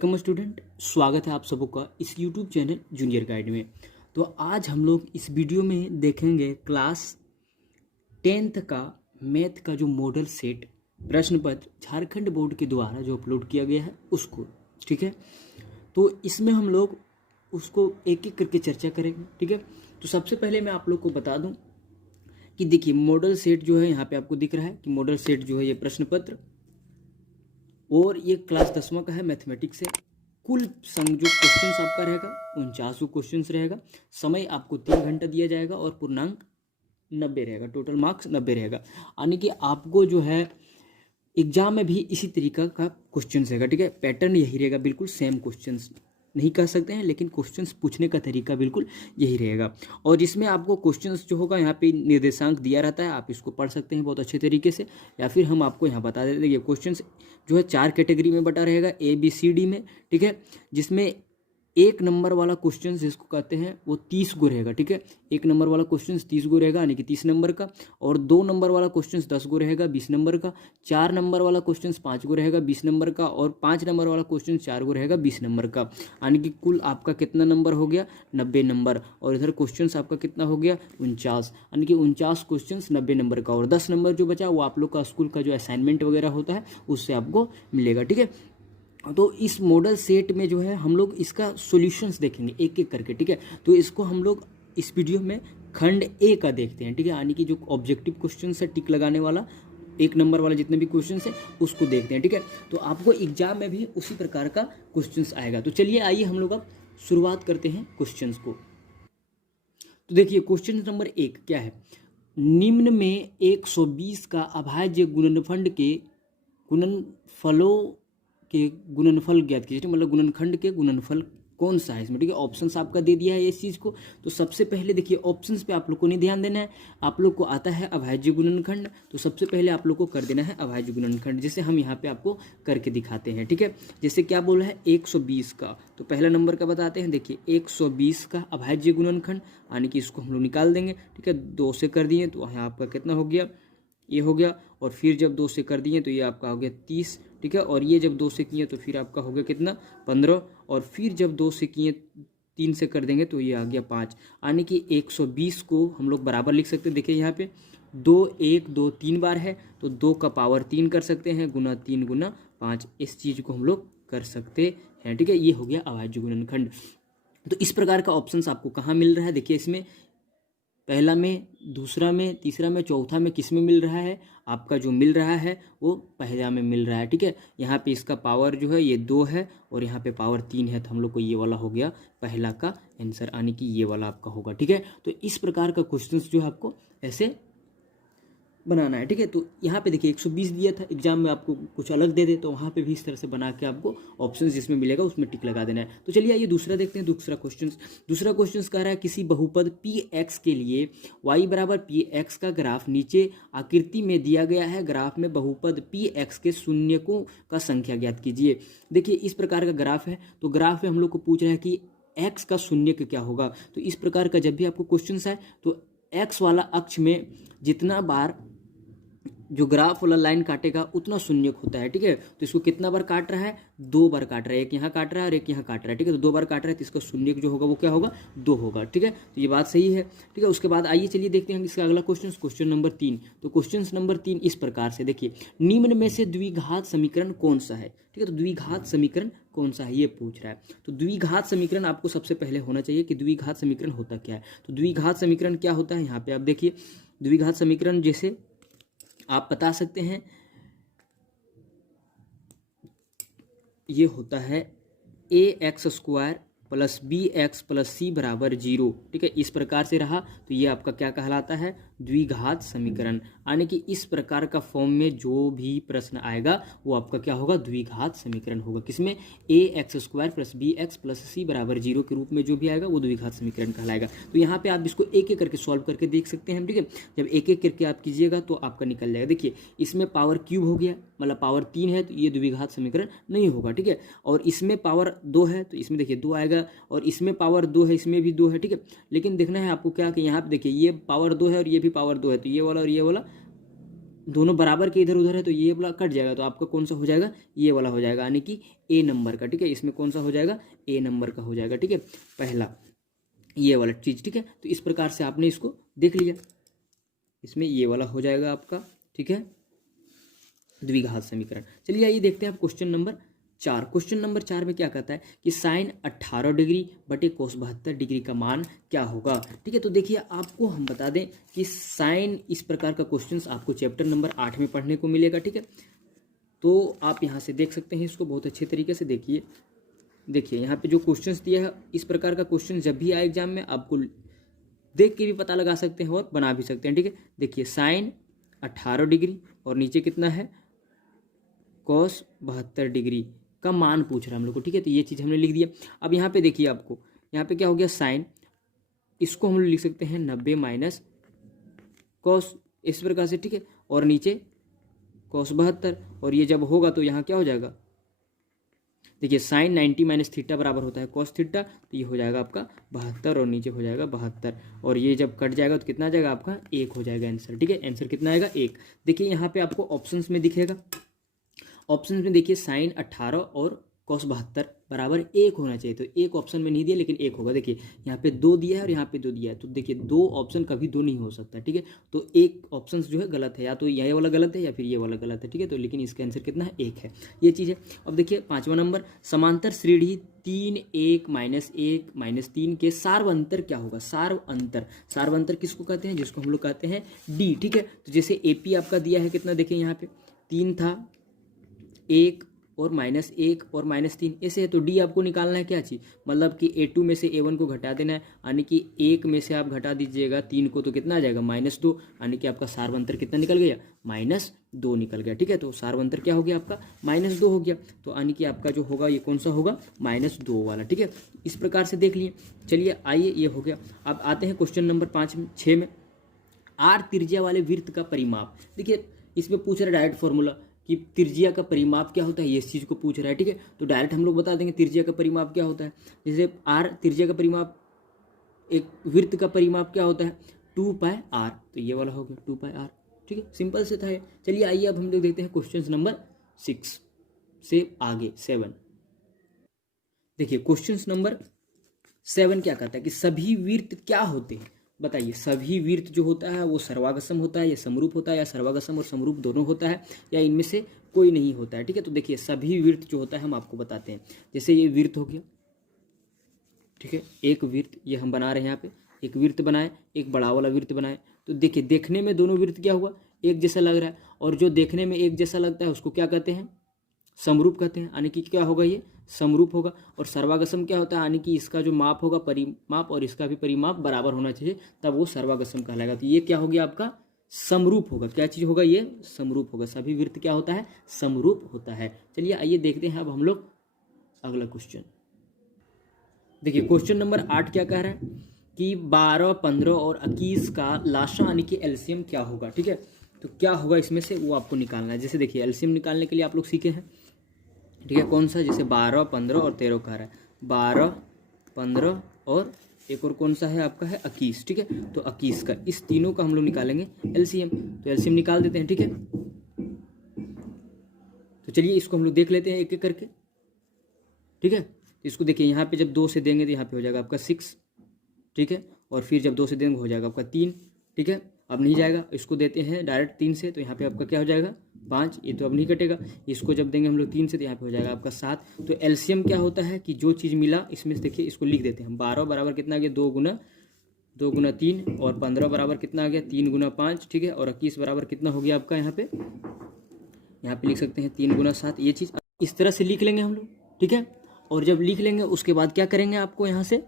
Welcome student, स्वागत है आप सबों का इस यूट्यूब चैनल जूनियर गाइड में। तो आज हम लोग इस वीडियो में देखेंगे क्लास 10th का मैथ का जो मॉडल सेट प्रश्न पत्र झारखंड बोर्ड के द्वारा जो अपलोड किया गया है उसको। ठीक है, तो इसमें हम लोग उसको एक एक करके चर्चा करेंगे। ठीक है, तो सबसे पहले मैं आप लोग को बता दूं कि देखिए मॉडल सेट जो है यहाँ पे आपको दिख रहा है कि मॉडल सेट जो है ये प्रश्न पत्र और ये क्लास 10वां का है, मैथमेटिक्स है। कुल संग जो क्वेश्चंस आपका रहेगा 49 क्वेश्चंस रहेगा। समय आपको 3 घंटा दिया जाएगा और पूर्णांक 90 रहेगा, टोटल मार्क्स 90 रहेगा। यानी कि आपको जो है एग्जाम में भी इसी तरीका का क्वेश्चन रहेगा। ठीक है, पैटर्न यही रहेगा, बिल्कुल सेम क्वेश्चंस नहीं कह सकते हैं, लेकिन क्वेश्चंस पूछने का तरीका बिल्कुल यही रहेगा। और इसमें आपको क्वेश्चंस जो होगा यहाँ पे निर्देशांक दिया रहता है, आप इसको पढ़ सकते हैं बहुत अच्छे तरीके से, या फिर हम आपको यहाँ बता देते हैं। ये क्वेश्चंस जो है 4 कैटेगरी में बटा रहेगा, ABCD में। ठीक है, जिसमें 1 नंबर वाला क्वेश्चन जिसको कहते हैं वो 30 गो रहेगा। ठीक है, 1 नंबर वाला क्वेश्चन 30 गो रहेगा यानी कि 30 नंबर का। और 2 नंबर वाला क्वेश्चन 10 गो रहेगा, 20 नंबर का। 4 नंबर वाला क्वेश्चन 5 गो रहेगा, 20 नंबर का। और 5 नंबर वाला क्वेश्चन 4 गो रहेगा, 20 नंबर का। यानी कि कुल आपका कितना नंबर हो गया, 90 नंबर। और इधर क्वेश्चन आपका कितना हो गया, 49, यानी कि 49 क्वेश्चन 90 नंबर का। और 10 नंबर जो बचा वो आप लोग का स्कूल का जो असाइनमेंट वगैरह होता है उससे आपको मिलेगा। ठीक है, तो इस मॉडल सेट में जो है हम लोग इसका सॉल्यूशंस देखेंगे एक एक करके। ठीक है, तो इसको हम लोग इस वीडियो में खंड ए का देखते हैं। ठीक है, यानी कि जो ऑब्जेक्टिव क्वेश्चन है टिक लगाने वाला 1 नंबर वाला जितने भी क्वेश्चन है उसको देखते हैं। ठीक है, तो आपको एग्जाम में भी उसी प्रकार का क्वेश्चन आएगा। तो चलिए आइए हम लोग अब शुरुआत करते हैं क्वेश्चन को। तो देखिए क्वेश्चन नंबर 1 क्या है, निम्न में 120 का अभाज्य गुणनफल के गुणनफलों के गुणनफल ज्ञात कीजिए। मतलब गुणनखंड के गुणनफल कौन सा है इसमें। ठीक है, ऑप्शंस आपका दे दिया है इस चीज़ को। तो सबसे पहले देखिए ऑप्शंस पे आप लोग को नहीं ध्यान देना है, आप लोग को आता है अभाज्य गुणनखंड। तो सबसे पहले आप लोग को कर देना है अभाज्य गुणनखंड, जैसे हम यहाँ पे आपको करके दिखाते हैं। ठीक है, जैसे क्या बोला है 120 का, तो पहला नंबर का बताते हैं। देखिए 120 का अभाज्य गुणनखंड, यानी कि इसको हम लोग निकाल देंगे। ठीक है, 2 से कर दिए तो यहाँ आपका कितना हो गया, ये हो गया। और फिर जब 2 से कर दिए तो ये आपका हो गया 30। ठीक है, और ये जब 2 से किए तो फिर आपका हो गया कितना, 15। और फिर जब 2 से किए 3 से कर देंगे तो ये आ गया 5। यानी कि 120 को हम लोग बराबर लिख सकते हैं। देखिए यहाँ पे 2 1 2 3 बार है तो 2 का पावर 3 कर सकते हैं, गुना 3 गुना 5, इस चीज़ को हम लोग कर सकते हैं। ठीक है, ये हो गया अभाज्य गुणनखंड। तो इस प्रकार का ऑप्शंस आपको कहाँ मिल रहा है, देखिए इसमें पहला में, दूसरा में, तीसरा में, चौथा में किस में मिल रहा है, आपका जो मिल रहा है वो पहला में मिल रहा है। ठीक है, यहाँ पे इसका पावर जो है ये 2 है और यहाँ पे पावर 3 है, तो हम लोग को ये वाला हो गया पहला का आंसर, यानी कि ये वाला आपका होगा। ठीक है, तो इस प्रकार का क्वेश्चंस जो है आपको ऐसे बनाना है। ठीक है, तो यहाँ पे देखिए 120 दिया था, एग्जाम में आपको कुछ अलग दे दे तो वहाँ पे भी इस तरह से बना के आपको ऑप्शन जिसमें मिलेगा उसमें टिक लगा देना है। तो चलिए आइए दूसरा देखते हैं। दूसरा क्वेश्चन कह रहा है किसी बहुपद Px के लिए y बराबर Px का ग्राफ नीचे आकृति में दिया गया है। ग्राफ में बहुपद Px के शून्यकों का संख्या ज्ञात कीजिए। देखिए इस प्रकार का ग्राफ है, तो ग्राफ में हम लोग को पूछ रहा है कि x का शून्यक क्या होगा। तो इस प्रकार का जब भी आपको क्वेश्चन आए तो x वाला अक्ष में जितना बार जो ग्राफ वाला लाइन काटेगा उतना शून्यक होता है। ठीक है, तो इसको कितना बार काट रहा है, 2 बार काट रहा है, एक यहाँ काट रहा है और एक यहाँ काट रहा है। ठीक है, तो 2 बार काट रहा है तो इसका शून्यक जो होगा वो क्या होगा, 2 होगा। ठीक है, तो ये बात सही है। ठीक है, उसके बाद आइए चलिए देखते हैं इसका अगला क्वेश्चन नंबर 3। तो क्वेश्चन नंबर 3 इस प्रकार से, देखिए निम्न में से द्विघात समीकरण कौन सा है। ठीक है, तो द्विघात समीकरण कौन सा है ये पूछ रहा है। तो द्विघात समीकरण आपको सबसे पहले होना चाहिए कि द्विघात समीकरण होता क्या है। तो द्विघात समीकरण क्या होता है, यहाँ पे आप देखिए द्विघात समीकरण जैसे आप बता सकते हैं ये होता है ax² plus bx plus c बराबर 0। ठीक है, इस प्रकार से रहा तो ये आपका क्या कहलाता है, द्विघात समीकरण। यानी कि इस प्रकार का फॉर्म में जो भी प्रश्न आएगा वो आपका क्या होगा, द्विघात समीकरण होगा। किसमें, ax² plus bx plus c बराबर 0 के रूप में जो भी आएगा वो द्विघात समीकरण कहलाएगा। तो यहाँ पे आप इसको एक एक करके सॉल्व करके देख सकते हैं। ठीक है, जब एक एक करके आप कीजिएगा तो आपका निकल जाएगा। देखिए इसमें पावर क्यूब हो गया, मतलब पावर 3 है तो ये द्विघात समीकरण नहीं होगा। ठीक है, और इसमें पावर 2 है तो इसमें देखिए 2 आएगा, और इसमें पावर 2 है, इसमें भी 2 है। ठीक है, लेकिन देखना है आपको क्या कि यहाँ पे देखिए ये पावर 2 है और ये भी पावर 2 है, तो ये वाला और ये वाला दोनों बराबर के इधर उधर है तो ये वाला कट जाएगा, तो आपका कौन सा हो जाएगा, ये वाला हो जाएगा, यानी कि ए नंबर का। ठीक है, इसमें कौन सा हो जाएगा, ए नंबर का हो जाएगा। ठीक है, पहला ये वाला चीज। ठीक है, तो इस प्रकार से आपने इसको देख लिया, इसमें ये वाला हो जाएगा आपका। ठीक है, द्विघात समीकरण। चलिए आइए देखते हैं आप क्वेश्चन नंबर 4। क्वेश्चन नंबर 4 में क्या कहता है कि साइन 18 डिग्री बटे कोस 72 डिग्री का मान क्या होगा। ठीक है, तो देखिए आपको हम बता दें कि साइन इस प्रकार का क्वेश्चंस आपको चैप्टर नंबर 8 में पढ़ने को मिलेगा। ठीक है, तो आप यहाँ से देख सकते हैं इसको बहुत अच्छे तरीके से। देखिए यहाँ पे जो क्वेश्चंस दिया है, इस प्रकार का क्वेश्चन जब भी आए एग्जाम में आपको देख के भी पता लगा सकते हैं और बना भी सकते हैं। ठीक है, देखिए साइन 18 डिग्री और नीचे कितना है, कॉस 72 डिग्री का मान पूछ रहा है हम लोग को। ठीक है, तो ये चीज़ हमने लिख दिया। अब यहाँ पे देखिए आपको यहाँ पे क्या हो गया, साइन, इसको हम लोग लिख सकते हैं 90 माइनस कॉस, इस प्रकार से। ठीक है, और नीचे कॉस 72, और ये जब होगा तो यहाँ क्या हो जाएगा, देखिए साइन 90 माइनस थीटा बराबर होता है कॉस थीटा, तो ये हो जाएगा आपका 72 और नीचे हो जाएगा 72, और ये जब कट जाएगा तो कितना आ जाएगा आपका, 1 हो जाएगा आंसर। ठीक है, आंसर कितना आएगा, 1। देखिए यहाँ पे आपको ऑप्शंस में दिखेगा, ऑप्शन में देखिए साइन 18 और कॉस 72 बराबर 1 होना चाहिए, तो एक ऑप्शन में नहीं दिया लेकिन 1 होगा। देखिए यहाँ पे 2 दिया है और यहाँ पे 2 दिया है, तो देखिए 2 ऑप्शन कभी 2 नहीं हो सकता। ठीक है, तो एक ऑप्शन जो है गलत है, या तो ये वाला गलत है या फिर ये वाला गलत है। ठीक है, तो लेकिन इसका आंसर कितना है, 1 है, ये चीज़ है। अब देखिए 5वां नंबर, समांतर श्रेणी 3 1 माइनस 1 माइनस 3 के सार्वंतर क्या होगा। सार्वंतर किसको कहते हैं, जिसको हम लोग कहते हैं डी। ठीक है, तो जैसे AP आपका दिया है कितना, देखिए यहाँ पे 3 था, 1 और माइनस 1 और माइनस 3 ऐसे है, तो डी आपको निकालना है क्या चीज़, मतलब कि A2 में से A1 को घटा देना है, यानी कि 1 में से आप घटा दीजिएगा 3 को तो कितना आ जाएगा, -2, यानी कि आपका सार्वंतर कितना निकल गया, -2 निकल गया। ठीक है, तो सार्वंतर क्या हो गया आपका, -2 हो गया, तो यानी कि आपका जो होगा ये कौन सा होगा, -2 वाला। ठीक है, इस प्रकार से देख लिए। चलिए आइए, ये हो गया। अब आते हैं क्वेश्चन नंबर 6 में, आर त्रिज्या वाले वृत्त का परिमाप। देखिए इसमें पूछ रहा है डायरेक्ट फॉर्मूला कि त्रिज्या का परिमाप क्या होता है, ये इस चीज़ को पूछ रहा है। ठीक है, तो डायरेक्ट हम लोग बता देंगे त्रिज्या का परिमाप क्या होता है। जैसे आर त्रिज्या का परिमाप, एक वृत्त का परिमाप क्या होता है, 2πr, तो ये वाला हो गया 2πr। ठीक है, सिंपल से था ये। चलिए आइए अब हम लोग देखते हैं क्वेश्चन नंबर 6 से आगे 7। देखिए क्वेश्चन नंबर 7 क्या कहता है कि सभी वृत्त क्या होते हैं, बताइए। सभी वृत्त जो होता है वो सर्वागसम होता है या समरूप होता है, या सर्वागसम और समरूप दोनों होता है, या इनमें से कोई नहीं होता है। ठीक है, तो देखिए सभी वृत्त जो होता है हम आपको बताते हैं। जैसे ये वृत्त हो गया, ठीक है, एक वृत्त ये हम बना रहे हैं, यहाँ पे एक वृत्त बनाए, एक बड़ा वाला वृत्त बनाए, तो देखिए देखने में दोनों वृत्त क्या हुआ, एक जैसा लग रहा है, और जो देखने में एक जैसा लगता है उसको क्या कहते हैं, समरूप कहते हैं, यानी कि क्या होगा, ये समरूप होगा। और सर्वागसम क्या होता है, यानी कि इसका जो माप होगा परिमाप और इसका भी परिमाप बराबर होना चाहिए, तब वो सर्वागसम कहलाएगा। तो ये क्या हो गया आपका, समरूप होगा। क्या चीज़ होगा, ये समरूप होगा। सभी वृत्त क्या होता है, समरूप होता है। चलिए आइए देखते हैं अब हम लोग अगला क्वेश्चन। देखिए क्वेश्चन नंबर 8 क्या कह रहा है कि 12 15 और 21 का लाशा यानी कि एलसीएम क्या होगा। ठीक है, तो क्या होगा इसमें से वो आपको निकालना है। जैसे देखिए एलसीएम निकालने के लिए आप लोग सीखे हैं, ठीक है, कौन सा, जैसे 12 15 और 13 कह रहा है, 12 15 और एक और कौन सा है आपका है 21। ठीक है, तो 21 का, इस तीनों का हम लोग निकालेंगे एलसीएम, तो एलसीएम निकाल देते हैं। ठीक है, तो चलिए इसको हम लोग देख लेते हैं एक एक करके। ठीक है, तो इसको देखिए यहाँ पे जब 2 से देंगे तो यहाँ पे हो जाएगा आपका 6। ठीक है, और फिर जब 2 से देंगे हो जाएगा आपका 3। ठीक है, अब नहीं जाएगा, इसको देते हैं डायरेक्ट 3 से, तो यहाँ पे आपका क्या हो जाएगा 5, ये तो अब नहीं कटेगा। इसको जब देंगे हम लोग 3 से तो यहाँ पे हो जाएगा आपका 7। तो एलसीएम क्या होता है कि जो चीज़ मिला इसमें से देखिए इसको लिख देते हैं। 12 बराबर कितना आ गया, 2 गुना 3, और 15 बराबर कितना आ गया, 3 गुना 5। ठीक है, और 21 बराबर कितना हो गया आपका, यहाँ पे लिख सकते हैं 3 गुना 7। ये चीज़ इस तरह से लिख लेंगे हम लोग। ठीक है, और जब लिख लेंगे उसके बाद क्या करेंगे, आपको यहाँ से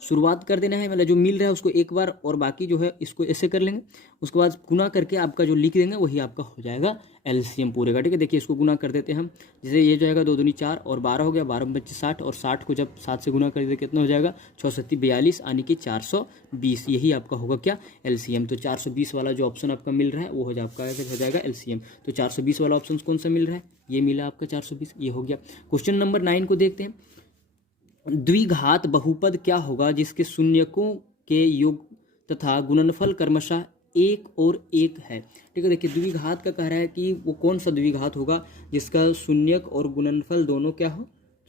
शुरुआत कर देना है, मतलब जो मिल रहा है उसको एक बार, और बाकी जो है इसको ऐसे कर लेंगे। उसके बाद गुना करके आपका जो लिख देंगे वही आपका हो जाएगा एलसीएम पूरे का। ठीक है, देखिए इसको गुना कर देते हैं हम। जैसे ये जो है 2 दूनी 4 और 12 हो गया, 12 में 60, और 60 को जब 7 से गुना कर देते कितना हो जाएगा, 6 7 42, यानी कि 420। यही आपका होगा क्या, एलसीएम। तो 420 वाला जो ऑप्शन आपका मिल रहा है वो हो जाएगा एलसीएम। तो 420 वाला ऑप्शन कौन सा मिल रहा है, ये मिला आपका 420, ये हो गया। क्वेश्चन नंबर 9 को देखते हैं। द्विघात बहुपद क्या होगा जिसके शून्यकों के योग तथा गुणनफल क्रमशः एक और एक है। ठीक है, देखिए द्विघात का कह रहा है कि वो कौन सा द्विघात होगा जिसका शून्यक और गुणनफल दोनों क्या हो,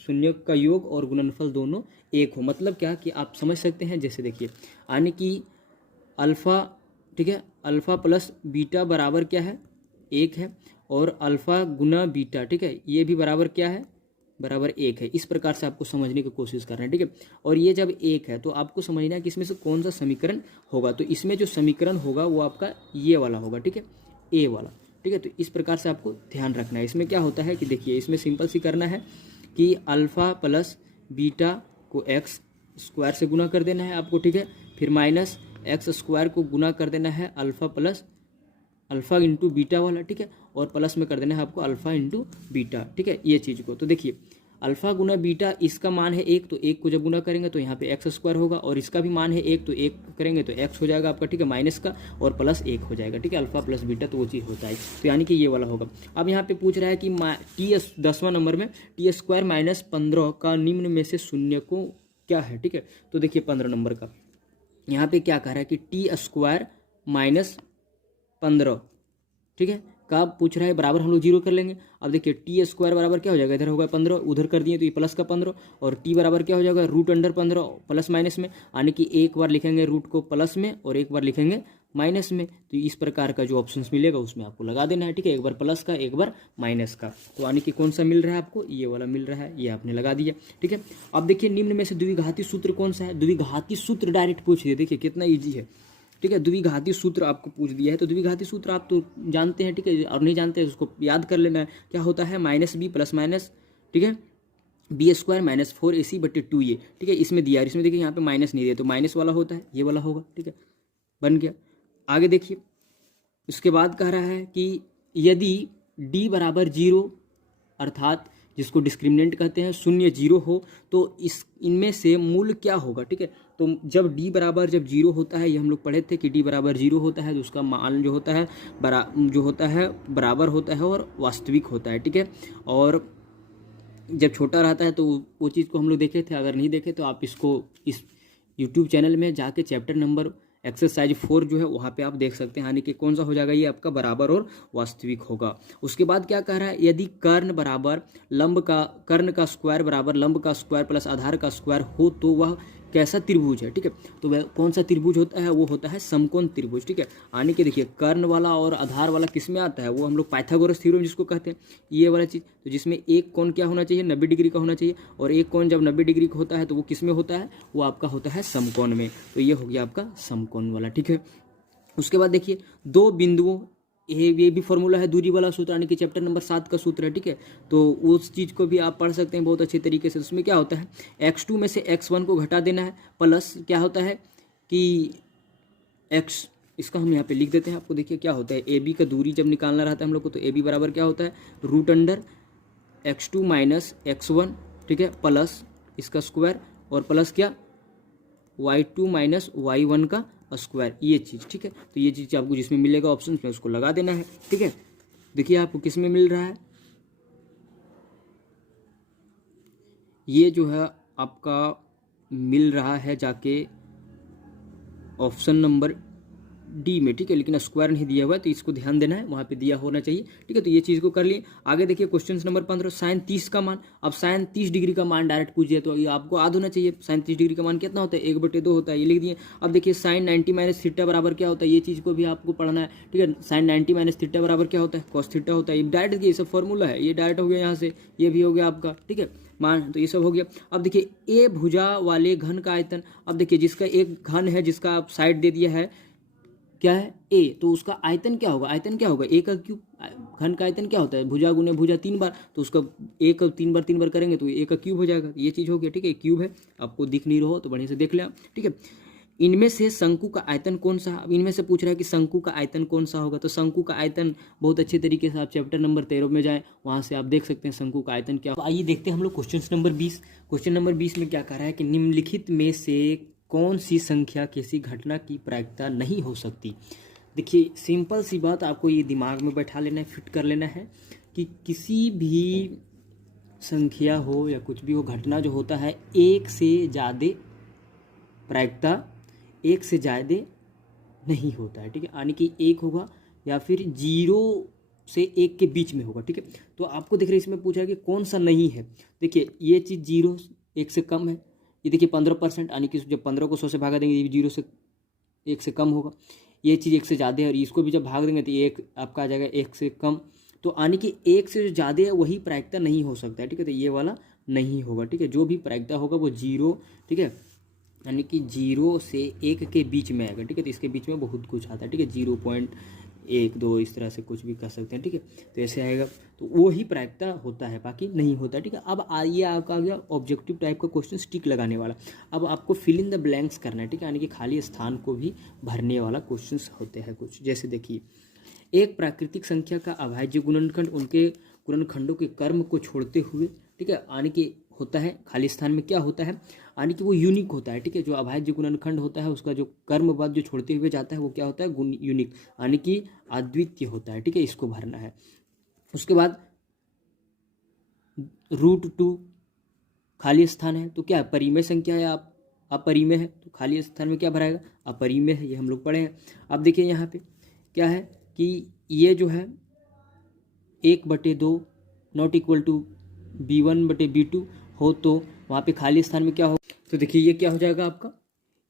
शून्यक का योग और गुणनफल दोनों एक हो। मतलब क्या कि आप समझ सकते हैं, जैसे देखिए यानी कि अल्फ़ा, ठीक है, अल्फ़ा प्लस बीटा बराबर क्या है, एक है, और अल्फ़ा गुना बीटा, ठीक है, ये भी बराबर क्या है, बराबर एक है। इस प्रकार से आपको समझने की कोशिश करना है। ठीक है, और ये जब एक है तो आपको समझना है कि इसमें से कौन सा समीकरण होगा। तो इसमें जो समीकरण होगा वो आपका ये वाला होगा, ठीक है, ए वाला। ठीक है, तो इस प्रकार से आपको ध्यान रखना है। इसमें क्या होता है कि देखिए इसमें सिंपल सी करना है कि अल्फ़ा प्लस बीटा को एक्स स्क्वायर से गुना कर देना है आपको। ठीक है, फिर माइनस एक्स स्क्वायर को गुना कर देना है alpha plus alpha into beta वाला। ठीक है, और प्लस में कर देना है आपको अल्फ़ा इंटू बीटा। ठीक है, ये चीज़ को तो देखिए अल्फ़ा गुना बीटा, इसका मान है एक, तो एक को जब गुना करेंगे तो यहाँ पे एक्स स्क्वायर होगा, और इसका भी मान है एक, तो एक करेंगे तो एक्स हो जाएगा आपका। ठीक है, माइनस का और प्लस एक हो जाएगा। ठीक है, अल्फ़ा प्लस बीटा तो वो चीज़ होता है, तो यानी कि ये वाला होगा। अब यहाँ पे पूछ रहा है कि टी 10वां नंबर में टी स्क्वायर माइनस 15 का निम्न में से शून्य को क्या है। ठीक है, तो देखिए 15 नंबर का यहाँ पे क्या कह रहा है कि टी स्क्वायर माइनस 15, ठीक है, का पूछ रहा है, बराबर हम लोग जीरो कर लेंगे। अब देखिए टी स्क्वायर बराबर क्या हो जाएगा, इधर होगा 15, उधर कर दिए तो ये प्लस का 15, और टी बराबर क्या हो जाएगा, रूट अंडर 15 प्लस माइनस में, यानी कि एक बार लिखेंगे रूट को प्लस में और एक बार लिखेंगे माइनस में। तो इस प्रकार का जो ऑप्शंस मिलेगा उसमें आपको लगा देना है। ठीक है, एक बार प्लस का एक बार माइनस का, तो यानी कि कौन सा मिल रहा है आपको, ये वाला मिल रहा है, ये आपने लगा दिया। ठीक है, अब देखिए निम्न में से द्विघाती सूत्र कौन सा है, द्विघाती सूत्र डायरेक्ट पूछ दिए, देखिए कितना ईजी है। ठीक है, द्विघाती सूत्र आपको पूछ दिया है, तो द्विघाती सूत्र आप तो जानते हैं। ठीक है, और नहीं जानते हैं उसको याद कर लेना है। क्या होता है, माइनस बी प्लस माइनस, ठीक है, बी स्क्वायर माइनस 4ac बटे 2a। ठीक है, इसमें दिया है, इसमें देखिए यहाँ पे माइनस नहीं दिया, तो माइनस वाला होता है, ये वाला होगा। ठीक है, बन गया। आगे देखिए उसके बाद कह रहा है कि यदि d बराबर 0 अर्थात जिसको डिस्क्रिमिनेंट कहते हैं, शून्य जीरो हो तो इनमें से मूल क्या होगा। ठीक है, तो जब d बराबर जब 0 होता है, ये हम लोग पढ़े थे कि d बराबर 0 होता है तो उसका मान जो होता है बराबर होता है और वास्तविक होता है। ठीक है, और जब छोटा रहता है तो वो चीज़ को हम लोग देखे थे। अगर नहीं देखे तो आप इसको इस यूट्यूब चैनल में जाके चैप्टर नंबर एक्सरसाइज 4 जो है वहाँ पे आप देख सकते हैं, यानी कि कौन सा हो जाएगा, ये आपका बराबर और वास्तविक होगा। उसके बाद क्या कह रहा है, यदि कर्ण बराबर कर्ण का स्क्वायर बराबर लंब का स्क्वायर प्लस आधार का स्क्वायर हो तो वह कैसा त्रिभुज है। ठीक है, तो वह कौन सा त्रिभुज होता है, वो होता है समकोण त्रिभुज। ठीक है, यानी कि देखिए कर्ण वाला और आधार वाला किस में आता है, वो हम लोग पाइथागोरस थ्योरम जिसको कहते हैं, ये वाला चीज़, तो जिसमें एक कोण क्या होना चाहिए, 90 डिग्री का होना चाहिए, और एक कोण जब 90 डिग्री का होता है तो वो किस में होता है, वो आपका होता है समकोण में। तो ये हो गया आपका समकोण वाला। ठीक है, उसके बाद देखिए दो बिंदुओं, ये भी फॉर्मूला है दूरी वाला सूत्र, यानी कि चैप्टर नंबर 7 का सूत्र है। ठीक है, तो उस चीज़ को भी आप पढ़ सकते हैं बहुत अच्छे तरीके से। उसमें क्या होता है, x2 में से x1 को घटा देना है, प्लस क्या होता है कि x, इसका हम यहाँ पे लिख देते हैं आपको। देखिए क्या होता है, ए बी का दूरी जब निकालना रहता है हम लोग को, तो ए बी बराबर क्या होता है, root under x2 minus x1, ठीक है, प्लस इसका स्क्वायर और प्लस क्या y2 माइनस y1 का स्क्वायर, ये चीज़। ठीक है, तो ये चीज़ आपको जिसमें मिलेगा ऑप्शन में उसको लगा देना है। ठीक है, देखिए आपको किस में मिल रहा है, ये जो है आपका मिल रहा है जाके ऑप्शन नंबर डी में। ठीक है, लेकिन स्क्वायर नहीं दिया हुआ है तो इसको ध्यान देना है, वहाँ पे दिया होना चाहिए। ठीक है, तो ये चीज़ को कर लिए। आगे देखिए क्वेश्चन नंबर 15, साइन 30 का मान। अब साइन 30 डिग्री का मान डायरेक्ट पूछ दिया तो ये आपको याद होना चाहिए, साइन 30 डिग्री का मान कितना होता है, 1/2 होता है, ये लिख दिए। अब देखिए साइन 90 माइनस थीटा बराबर क्या होता है, ये चीज़ को भी आपको पढ़ना है। ठीक है, साइन 90 माइनस थीटा बराबर क्या होता है, कॉस थीटा होता है। ये डायरेक्ट ये सब फॉर्मूला है, ये डायरेक्ट हो गया यहाँ से, ये भी हो गया आपका। ठीक है, मान तो ये सब हो गया। अब देखिए ए भुजा वाले घन का आयतन। अब देखिए जिसका एक घन है, जिसका आप साइड दे दिया है क्या है ए, तो उसका आयतन क्या होगा, आयतन क्या होगा, ए का क्यूब। घन का आयतन क्या होता है, भुजा गुने भुजा 3 बार, तो उसका ए का 3 बार करेंगे तो ए का क्यूब हो जाएगा। ये चीज़ हो गया। ठीक है, क्यूब है, आपको दिख नहीं रहा हो तो बढ़िया से देख लें। ठीक है, इनमें से शंकु का आयतन कौन सा, अब इनमें से पूछ रहा है कि शंकु का आयतन कौन सा होगा। तो शंकु का आयतन बहुत अच्छे तरीके से आप चैप्टर नंबर 13 में जाएं, वहाँ से आप देख सकते हैं शंकु का आयतन क्या। तो आइए देखते हैं हम लोग क्वेश्चन नंबर 20। क्वेश्चन नंबर 20 में क्या कह रहा है कि निम्नलिखित में से कौन सी संख्या किसी घटना की प्रायिकता नहीं हो सकती। देखिए सिंपल सी बात, आपको ये दिमाग में बैठा लेना है, फिट कर लेना है कि किसी भी संख्या हो या कुछ भी हो, घटना जो होता है एक से ज़्यादा प्रायिकता, एक से ज़्यादा नहीं होता है, ठीक है, यानी कि 1 होगा या फिर 0 से 1 के बीच में होगा, ठीक है। तो आपको देख रहे इसमें पूछा है कि कौन सा नहीं है। देखिए ये चीज़ 0 1 से कम है, ये देखिए 15%, यानी कि जब 15 को 100 से भागा देंगे ये 0 से 1 से कम होगा। ये चीज़ 1 से ज़्यादा है और इसको भी जब भाग देंगे तो ये 1 आपका आ जाएगा 1 से कम। तो यानी कि 1 से जो ज़्यादा है वही प्रायिकता नहीं हो सकता है, ठीक है। तो ये वाला नहीं होगा, ठीक है। जो भी प्रायिकता होगा वो 0, ठीक है, यानी कि 0 से 1 के बीच में आएगा, ठीक है। तो इसके बीच में बहुत कुछ आता है, ठीक है, 0.1 2 इस तरह से कुछ भी कर सकते हैं, ठीक है। तो ऐसे आएगा, तो वो ही प्रायिकता होता है, बाकी नहीं होता, ठीक है। अब आइए आपका आ गया ऑब्जेक्टिव टाइप का क्वेश्चन, टिक लगाने वाला। अब आपको फिल इन द ब्लैंक्स करना है, ठीक है, यानी कि खाली स्थान को भी भरने वाला क्वेश्चन होते हैं कुछ। जैसे देखिए, एक प्राकृतिक संख्या का अभाज्य गुणनखंड उनके गुणनखंडों के कर्म को छोड़ते हुए, ठीक है, यानी कि होता है खाली स्थान में क्या होता है, यानी कि वो यूनिक होता है, ठीक है। जो अभाज्य गुणनखंड होता है उसका जो कर्म बाद जो छोड़ते हुए जाता है वो क्या होता है, यूनिक, यानी कि अद्वितीय होता है, ठीक है। इसको भरना है। उसके बाद √2 खाली स्थान है, तो क्या है, परिमेय संख्या है, आप अपरिमेय है, तो खाली स्थान में क्या भराएगा, अपरिमेय है, ये हम लोग पढ़े हैं। अब देखिए यहाँ पे क्या है कि ये जो है 1/2 नॉट इक्वल टू B1/B2 हो, तो वहाँ पे खाली स्थान में क्या हो, तो देखिए ये क्या हो जाएगा आपका,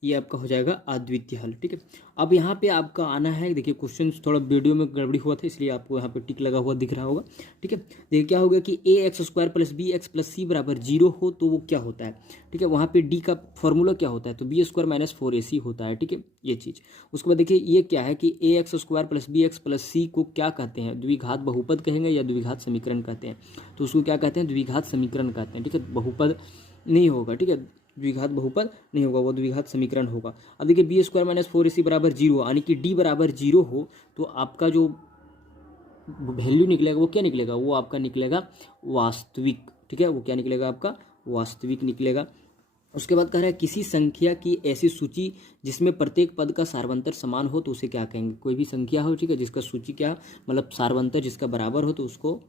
ये आपका हो जाएगा अद्वितीय हल, ठीक है। अब यहाँ पे आपका आना है, देखिए क्वेश्चन थोड़ा वीडियो में गड़बड़ी हुआ था इसलिए आपको यहाँ पे टिक लगा हुआ दिख रहा होगा, ठीक है। देखिए क्या होगा कि ax² + bx + c = 0 हो तो वो क्या होता है, ठीक है। वहाँ पे d का फॉर्मूला क्या होता है, तो b² - 4ac होता है, ठीक है, ये चीज़। उसके बाद देखिए ये क्या है कि ax² + bx + c को क्या कहते हैं, द्विघात बहुपद कहेंगे या द्विघात समीकरण कहते हैं, तो उसको क्या कहते हैं, द्विघात समीकरण कहते हैं, ठीक है। बहुपद नहीं होगा, ठीक है, द्विघात बहुपद नहीं होगा, वो द्विघात समीकरण होगा। अब देखिए b² - 4ac = 0, यानी कि d = 0 हो तो आपका जो वैल्यू निकलेगा वो क्या निकलेगा, वो आपका निकलेगा वास्तविक, ठीक है, वो क्या निकलेगा आपका वास्तविक निकलेगा। उसके बाद कह रहा है किसी संख्या की ऐसी सूची जिसमें प्रत्येक पद का सार्वंतर समान हो तो उसे क्या कहेंगे, कोई भी संख्या हो, ठीक है, जिसका सूची क्या मतलब सार्वंतर जिसका बराबर हो तो उसको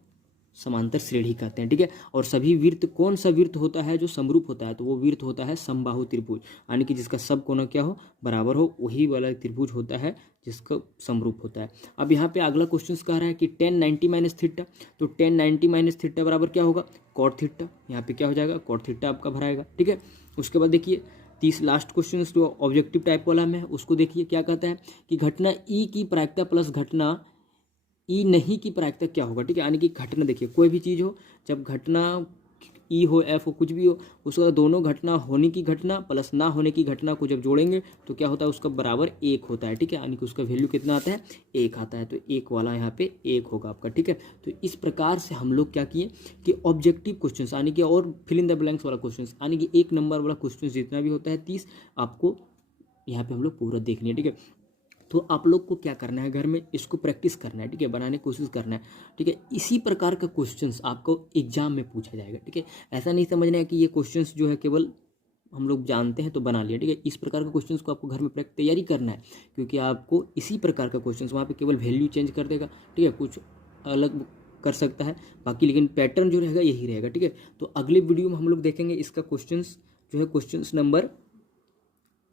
समांतर श्रेणी कहते हैं, ठीक है। और सभी वृत्त, कौन सा वृत्त होता है जो समरूप होता है, तो वो वृत्त होता है समबाहु त्रिभुज, यानी कि जिसका सब कोना क्या हो, बराबर हो, वही वाला त्रिभुज होता है जिसका समरूप होता है। अब यहाँ पे अगला क्वेश्चन कह रहा है कि tan 90 - थीटा, तो tan 90 - थीटा बराबर क्या होगा, cot थीटा, यहाँ पे क्या हो जाएगा, cot थीटा आपका भराएगा, ठीक है। उसके बाद देखिए 30 लास्ट क्वेश्चन जो ऑब्जेक्टिव टाइप वाला में है उसको देखिए क्या कहता है कि घटना ई की प्रायिकता प्लस घटना ई नहीं की प्रायिकता क्या होगा, ठीक है, यानी कि घटना, देखिए कोई भी चीज़ हो, जब घटना ई हो एफ हो कुछ भी हो, उसका दोनों घटना होने की घटना प्लस ना होने की घटना को जब जोड़ेंगे तो क्या होता है, उसका बराबर 1 होता है, ठीक है, यानी कि उसका वैल्यू कितना आता है, 1 आता है, तो 1 वाला यहाँ पे 1 होगा आपका, ठीक है। तो इस प्रकार से हम लोग क्या किए कि ऑब्जेक्टिव क्वेश्चन यानी कि और फिल इन द ब्लैंक्स वाला क्वेश्चन यानी कि 1 नंबर वाला क्वेश्चन जितना भी होता है 30 आपको यहाँ पे हम लोग पूरा देखनी है, ठीक है। तो आप लोग को क्या करना है, घर में इसको प्रैक्टिस करना है, ठीक है, बनाने की कोशिश करना है, ठीक है। इसी प्रकार का क्वेश्चंस आपको एग्जाम में पूछा जाएगा, ठीक है। ऐसा नहीं समझना है कि ये क्वेश्चंस जो है केवल हम लोग जानते हैं तो बना लिया, ठीक है। इस प्रकार के क्वेश्चंस को आपको घर में तैयारी करना है, क्योंकि आपको इसी प्रकार का क्वेश्चंस वहाँ पे केवल वैल्यू चेंज कर देगा, ठीक है, कुछ अलग कर सकता है बाकी, लेकिन पैटर्न जो रहेगा यही रहेगा, ठीक है। तो अगले वीडियो में हम लोग देखेंगे इसका क्वेश्चंस जो है क्वेश्चन नंबर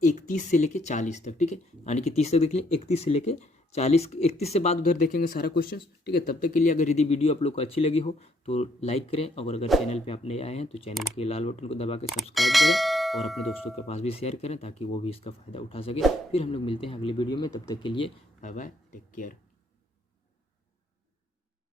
31 से लेके 40 तक, ठीक है, यानी कि 30 तक देख लें, 31 से लेके 40, 31 से बाद उधर देखेंगे सारा क्वेश्चन, ठीक है। तब तक के लिए अगर यदि वीडियो आप लोग को अच्छी लगी हो तो लाइक करें, और अगर चैनल पे आप नए आए हैं तो चैनल के लाल बटन को दबा के सब्सक्राइब करें और अपने दोस्तों के पास भी शेयर करें ताकि वो भी इसका फ़ायदा उठा सके। फिर हम लोग मिलते हैं अगले वीडियो में, तब तक के लिए बाय बाय, टेक केयर।